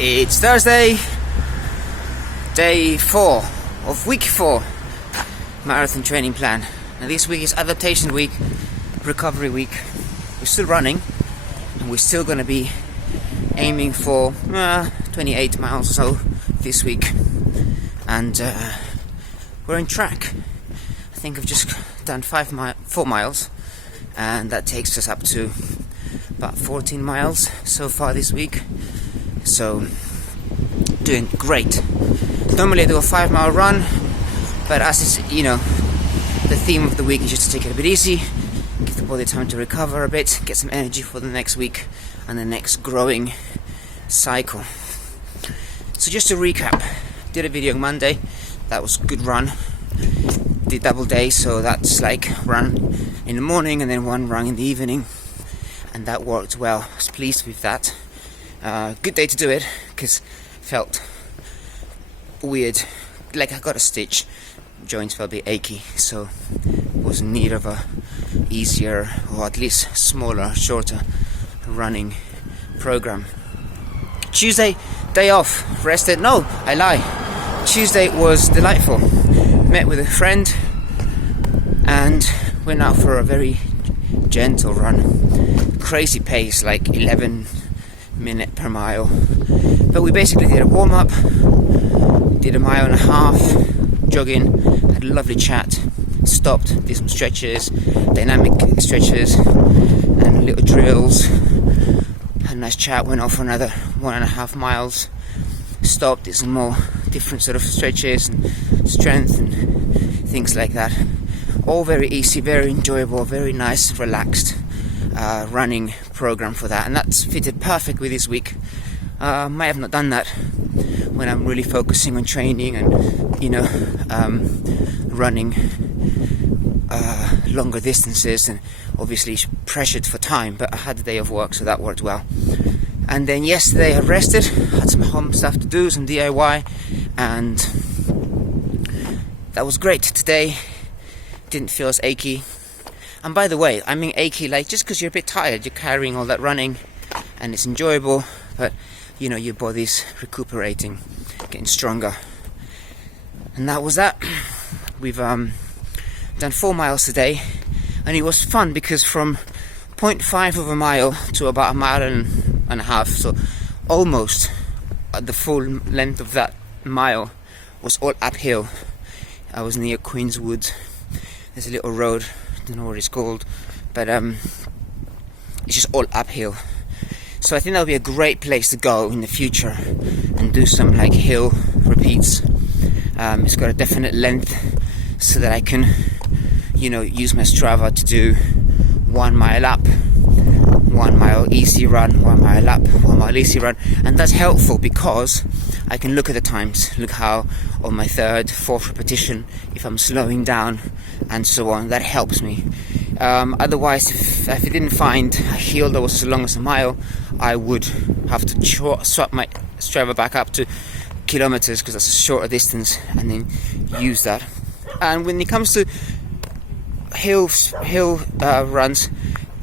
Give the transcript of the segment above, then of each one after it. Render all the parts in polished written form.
It's Thursday, day 4 of week 4 marathon training plan. Now this week is adaptation week, recovery week. We're still running and we're still going to be aiming for 28 miles or so this week, and we're on track. I think I've just done 4 miles, and that takes us up to about 14 miles so far this week. So doing great. Normally I do a 5-mile run, but as it's, the theme of the week is just to take it a bit easy, give the body time to recover a bit, get some energy for the next week and the next growing cycle. So just to recap, did a video on Monday. That was a good run. Did double day, so that's like run in the morning and then one run in the evening, and that worked well. I was pleased with that. Good day to do it, because felt weird, like I got a stitch, joints felt a bit achy, so was in need of a easier, or at least smaller, shorter running program. Tuesday, day off, rested. No, I lie. Tuesday was delightful. Met with a friend and went out for a very gentle run. Crazy pace, like 11 minutes per mile. But we basically did a warm-up, did a 1.5 miles jogging, had a lovely chat, stopped, did some stretches, dynamic stretches and little drills. Had a nice chat, went off for another 1.5 miles, stopped, did some more different sort of stretches and strength and things like that. All very easy, very enjoyable, very nice, relaxed running program for that, and that's fitted perfect with this week. Might have not done that when I'm really focusing on training and running longer distances, and obviously pressured for time, but I had a day of work, so that worked well. And then yesterday I rested, had some home stuff to do, some DIY, and that was great. Today didn't feel as achy. And by the way, I mean achy like just because you're a bit tired, you're carrying all that running and it's enjoyable, but your body's recuperating, getting stronger. And that was that. We've done 4 miles today, and it was fun because from 0.5 of a mile to about 1.5 miles, so almost the full length of that mile was all uphill. I was near Queenswood. There's a little road, I don't know what it's called, but it's just all uphill. So I think that'll be a great place to go in the future and do some like hill repeats. It's got a definite length so that I can use my Strava to do 1 mile up, 1 mile easy run, 1 mile up, 1 mile easy run. And that's helpful because I can look at the times, look how on my 3rd, 4th repetition, if I'm slowing down and so on. That helps me. Otherwise, if I didn't find a hill that was as long as a mile, I would have to swap my Strava back up to kilometers, because that's a shorter distance, and then use that. And when it comes to hill runs,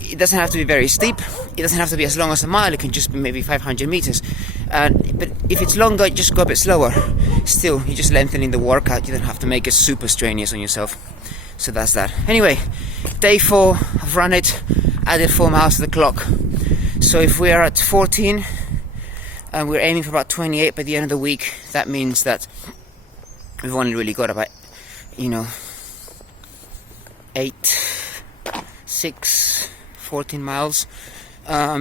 it doesn't have to be very steep, it doesn't have to be as long as a mile, it can just be maybe 500 meters. But if it's longer, just go a bit slower. Still, you're just lengthening the workout, you don't have to make it super strenuous on yourself. So that's that. Anyway, day 4, I've run it, added 4 miles to the clock. So if we are at 14 and we're aiming for about 28 by the end of the week, that means that we've only really got about 14 miles.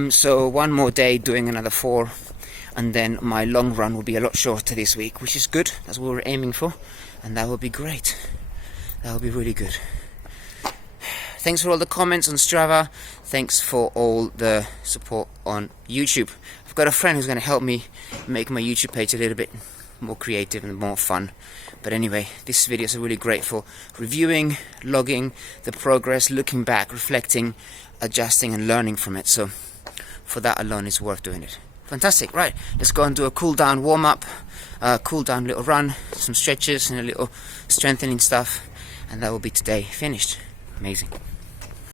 So one more day doing another 4, and then my long run will be a lot shorter this week, which is good. That's what we're aiming for, and that will be great. That will be really good. Thanks for all the comments on Strava. Thanks for all the support on YouTube. I've got a friend who's going to help me make my YouTube page a little bit more creative and more fun. But anyway, this video is really great for reviewing, logging the progress, looking back, reflecting, adjusting and learning from it. So for that alone, it's worth doing it. Fantastic. Right, let's go and do a cool down warm up, cool down little run, some stretches and a little strengthening stuff, and that will be today finished. Amazing.